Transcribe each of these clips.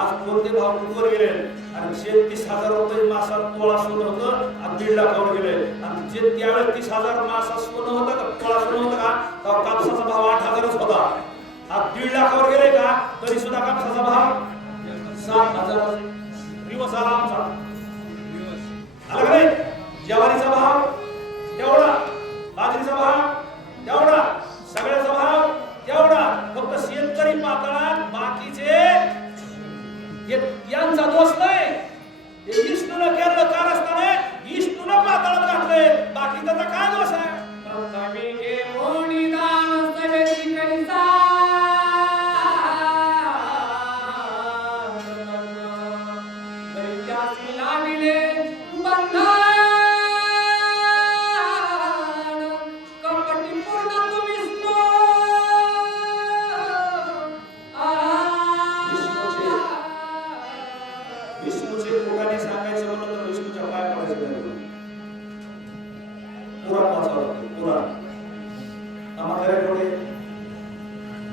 आज कोणते भाव कुठवर गेले आणि जे 30,000 रुपये मासा तोळा सोनं होतं आज 1.5 लाखावर गेले आणि जे त्यावेळेस 30,000 मासा सोनं होतं का तोळा सोनं होतं का तेव्हा कापसाचा भाव 8,000च होता. आज 1.5 लाखावर गेले का तरी सुद्धा कापसाचा भाव 7,000. रिवर्स आला आमचा आला का नाही. ज्वारीचा भाव तेवढा, बाजरीचा भाव तेवढा, सगळ्याचा भाव तेवढा. फक्त शेतकरी पातळात बाकीचे यांचा दोष नाही. हे विष्णूनं केलं कारस्थाने विष्णूनं पातळात घातले बाकी त्याचा काय दोष आहे.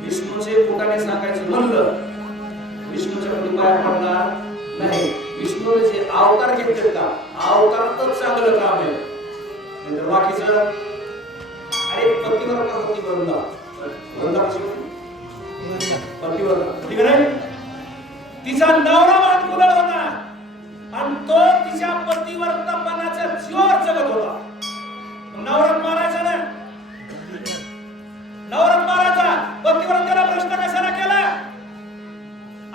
विष्णूचे पोटाने सांगायचं म्हणलं विष्णूच्या कधी पाया पडणार नाही. विष्णूने जे अवतार घेतले का अवतारातच चांगलं काम आहे. नंतर बाकीचं अरे पतिव्रता होती वृंदा पतिव्रता ठीक आहे. तिचा नवरा मातकुदळ होता आणि तो तिच्या पतिव्रतापणाच्या जोर जगत होता. नवरात मारायचा ना नवरात मारायचा. पतिव्रतेला प्रश्न कशाला केला.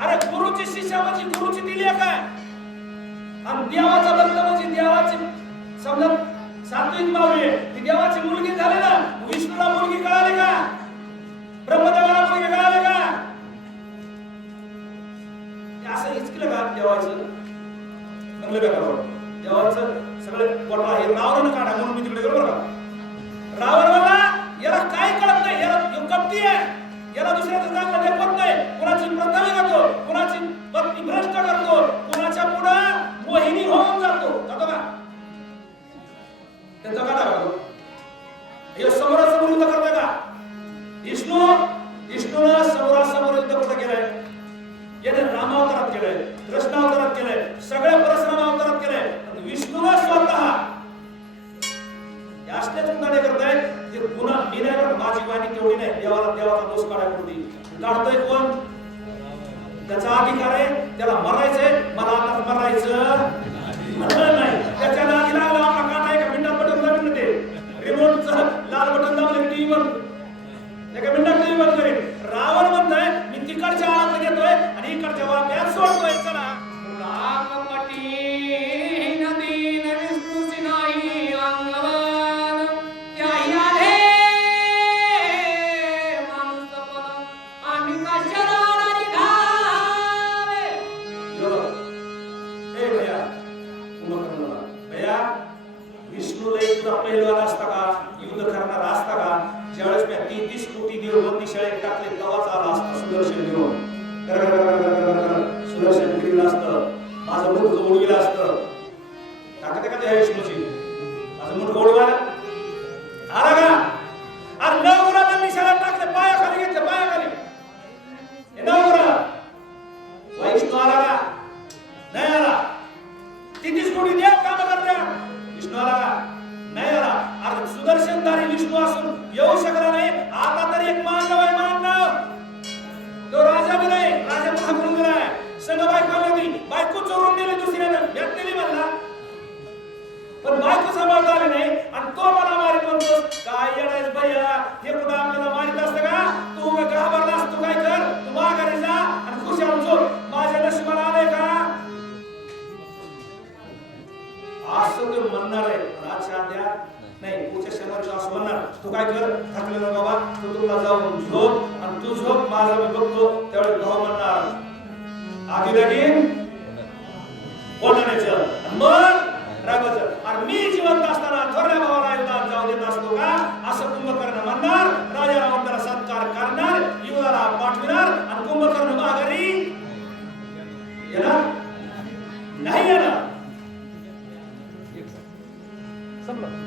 अरे गुरुची शिष्याची गुरुची दिली आहे काय आणि देवाचा भक्त म्हणजे देवाची समजा सात्विक मावली ती देवाची मुलगी झाली ना. विष्णूला मुलगी कळाली का ब्रह्मदेवाला मुलगी कळाली का. असं हिचकिलं का देवाचं चांगलं बेकार देवाचं सगळं पोटा हे रावण काढा म्हणून मी तिकडे गेलो बरं का. रावण मला याला काय कळत नाही. याला कपटी आहे. याला दुसऱ्याचं चांगलं देखत नाही. कुणाची प्रथमी करतो कुणाची पत्नी भ्रष्ट करतो कुणाच्या पुढे मोहिनी होऊन जातो का त्यांचा काढा करतो. हे समोरासमोर युद्ध करतोय का विष्णूनं समोरासमोर युद्ध कुठं केलंय. याने रामावतारात केलंय कृष्णावतारात केलंय सगळ्या परशुराम अवतारात केलंय. विष्णूनं स्वतः असल्याच गुन्हा करताय ते गुन्हा मिळाल्यावर माझी वाणी तेवढी नाही. देवाचा दोष काढायपुरती काढतोय कोण त्याचा अधिकार आहे. त्याला मरायचंय मला आता मरायचं नाही. त्याच्या नादी लागला आपला काटा एका मिनिटात बटन दाबून ते रिमोटचं लाल बटन दाबलं टीव्ही बंद एका मिनिटात टीव्ही बंद करेल. रावण म्हणतोय मी तिकडच्या आळात घेतोय आणि इकडच्या वाप्यात सोडतोय. चला पहिलवान असता का युद्ध करणारा असता का ज्यावेळेस मी 33 कोटी देव बंदी शाळेत टाकले तेव्हाच आला असता सुदर्शन घेऊन सुदर्शन फिरलं असतं माझं मुठ उडविलं असतं. ताकद का त्या विष्णूची माझं मुठ उडवायला आला का. अरे नवरा बंदी शाळेत टाकले पायाखाली घेतले पायाखाली हे नवरा वैष्णू आला का नाही आला. 33 कोटी देव काम करते विष्णू आला का नाही आला. अरे सुदर्शनधारी विष्णू असून येऊ शकला नाही. आता तरी एक मानव आहे मानव तो राजा बी नाही राजा महागुरू गेलाय. संग बायको आली बायको चोरून नेली दुसऱ्यानं व्यक्तीने म्हणला पण बायको सांभाळता आली नाही आणि तो मला मारित म्हणतो काय येणारच भैया हे कुठं आपल्याला मारित असतं का. तू घाबरला असतो काय कर तू माघारी जा आणि खुशाल झोप. माझ्या नशिबाला आलंय का असं ते म्हणणार आहे. राजा द्या नाही पुढच्या शहरात असं म्हणणार तू काय कर थकलेला बाबा तू तुला जाऊन झोप आणि तू झोप माझा मी बघतो. त्यावेळेस भाऊ म्हणणार आधी लगीन बोलण्याचं मग रागाचं आणि मी जिवंत असताना थोड्या भावाला युद्धात जाऊ देत असतो का असं कुंभकर्ण म्हणणार. राजा रावणाला सत्कार करणार युद्धाला पाठविणार आणि कुंभकर्ण माघारी येणार नाही येणार. संपलं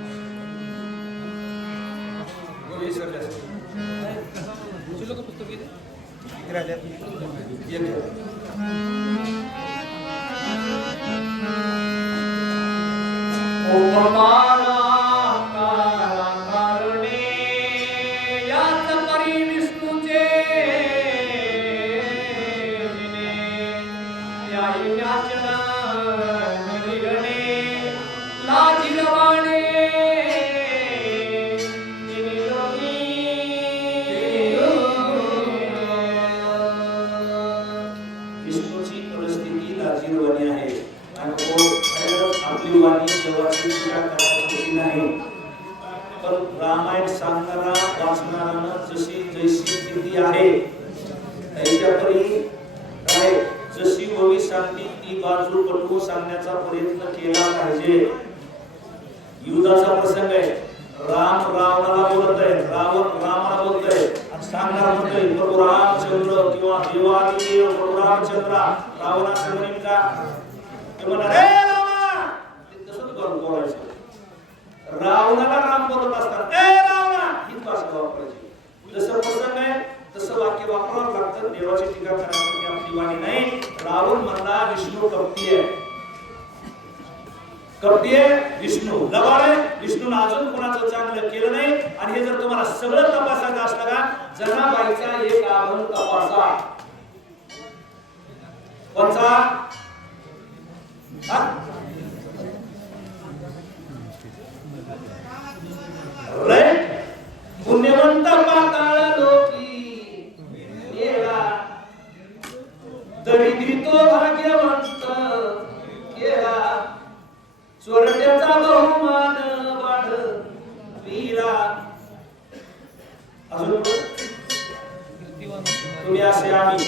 लोक पुस्तक उपमाना कारणे याच परी विष्णूचे या यज्ञाचना हरिगणे लाजिरवाणे विष्णूची परिस्थिती लाजिरवाणी आहे आणि आपली वाणी देवाची पूजा करायची नाही. पण रामायण सांगणारा वाचणाऱ्यांना जशी जैसी स्थिती आहे त्याच्यापरी काय जशी ओवी सांगती ती बाजू पटवून सांगण्याचा प्रयत्न केला पाहिजे. युद्धाचा प्रसंग आहे. राम रावणाला बोलत आहे, रावण रामाला बोलत आहे आणि सांगणार म्हणतोय प्रभू रामचंद्र किंवा देवादिदेव प्रभू रामचंद्र रावणासमोर नेमका ते म्हणणार रे रामा ते तसंच बोलायचं. रावणाला राम बोलत असतात ए रावणा हीच भाषा वापरायची. जसं प्रसंग आहे तसं वाक्य वापरावं लागतं. देवाची टीका करण्यासाठी आपली वाणी नाही. रावण म्हणला विष्णू कपटी आहे, कपटी आहे विष्णू, लबाड आहे विष्णूने अजून कोणाचं चांगलं केलं नाही. आणि हे जर तुम्हाला सगळं तपासायचं असलं का जनाबाईचा एक आभरण तपासा. कोणचा पुण्यवंत पाताळ लोकी गेला दरिद्री तो भाग्यवंत गेला चोरट्याचा बहुमान वाढविला. अजून तुम्ही असे आम्ही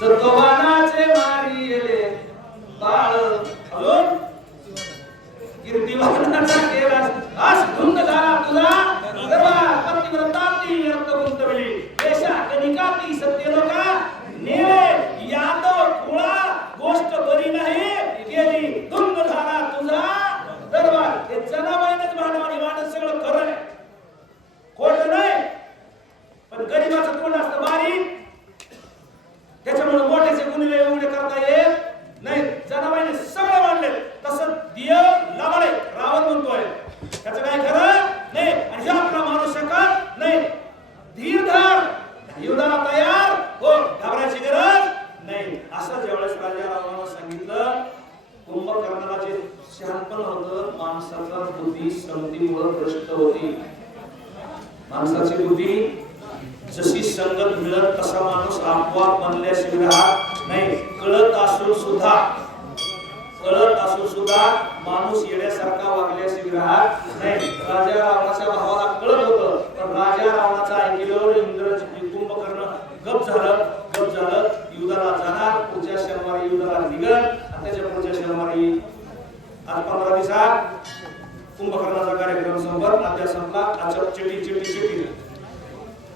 सत्ववानाचे मारी येले बाळ अजून कीर्तिवानाचा केला आज धुंद झाला तुझा गर्वा पतिव्रताती अर्थ गुंतविली पेशा कनिकाती सत्य लोका नेले यादव खुळा गोष्ट बरी नाही केली धुंद झाला तुझा दरबार. हे जनाबाईनच भांडवानी वाटत सगळं खरं आहे, खोट नाही. पण गरीबाचं तोंड असतं बारीक, त्याच्यामुळे मोठ्याचे गुन्हे एवढे करता येत नाही. जनाबाईने सगळं मांडले तसं देव लावले रावण म्हणतोय त्याचं काय खरं नाही. आणि हा आपला माणूस शकत नाही. धीर धर युद्धाला तयार हो, घाबरायची गरज नाही. असं ज्यावेळेस राजा रावणाला सांगितलं कुंभकर्णाला जे शहाणपण होतं माणसाचा बुद्धी संगतीमुळे भ्रष्ट होती. माणसाची बुद्धी जशी संगत मिळत तसा माणूस आपोआप बनल्याशिवाय राहत नाही. कळत असून सुद्धा माणूस येण्यासारखा वागल्याशिवाय राहत नाही. राजा रावणाच्या भावाला कळत होतं पण राजा रावणाचा ऐकल्यावर इंद्रजी कुंभकर्ण गप झालं. युद्धाला जाणार पुढच्या शनिवारी युद्धाला निघल आणि त्याच्या पुढच्या शनिवारी आज 15 दिवसात कुंभकर्णाचा कार्यक्रम संपत. आता संपला. चिठी